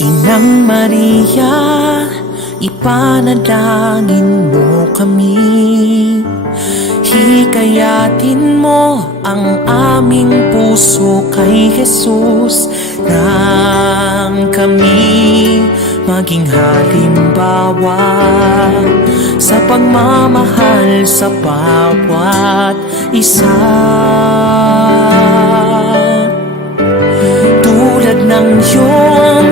Inang Maria, ipanalangin mo kami. Hikayatin mo ang aming puso kay Jesus, nang kami maging halimbawa sa pagmamahal sa bawat isa. Tulad ng iyong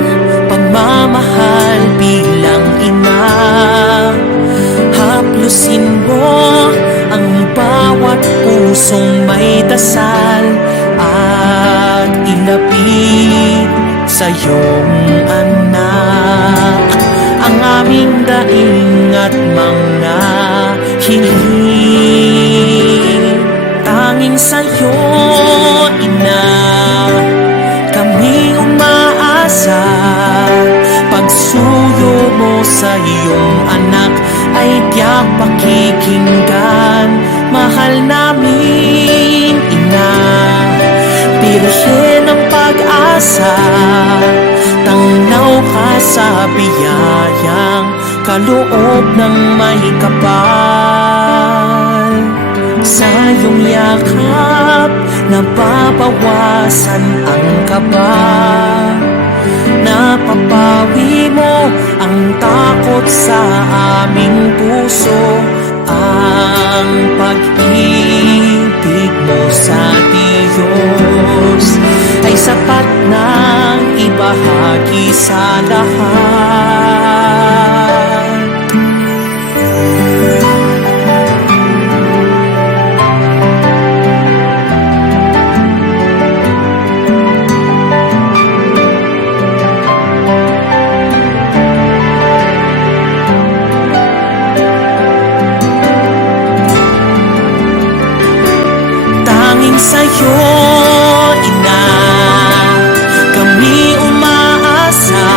pagmamahal bilang ina, haplusin mo ang bawat pusong may dasal at ilapit sa iyong anak ang aming daing at mga hiling. Tanging sa iyo, Ina, kami umaasa. Pagsuyo mo sa iyong anak ay tiyak pakikinggan. Mahal namin, Ina, Birhen ng pag-asa, tanglaw ka sa biyayang kaloob ng may kapal. Sa iyong yakap, nababawasan ang kaba. Napapawi mo ang takot sa aming puso. Ang pag-ibig mo sa Diyos ay sapat nang ibahagi sa lahat. Sa'yo, Ina, kami umaasa.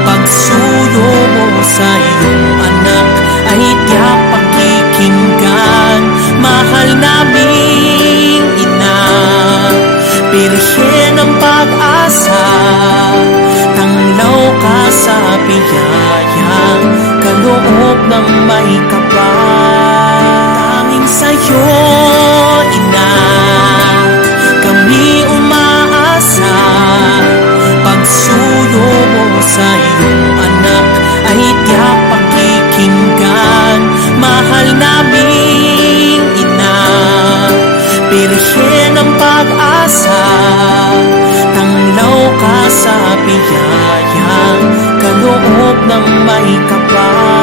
Pagsuyo mo sa iyong anak ay tiyak pakikinggan. Mahal naming Ina, Birhen ng pag-asa, tanglaw ka sa biyayang kaloob ng may kapal. Tanging sa'yo, Ina, kami umaasa. Pagsuyo mo sa iyong anak ay tiyak pakikinggan. Mahal naming Ina, Birhen ng pag-asa, tanglaw ka sa biyayang kaloob ng may kapal.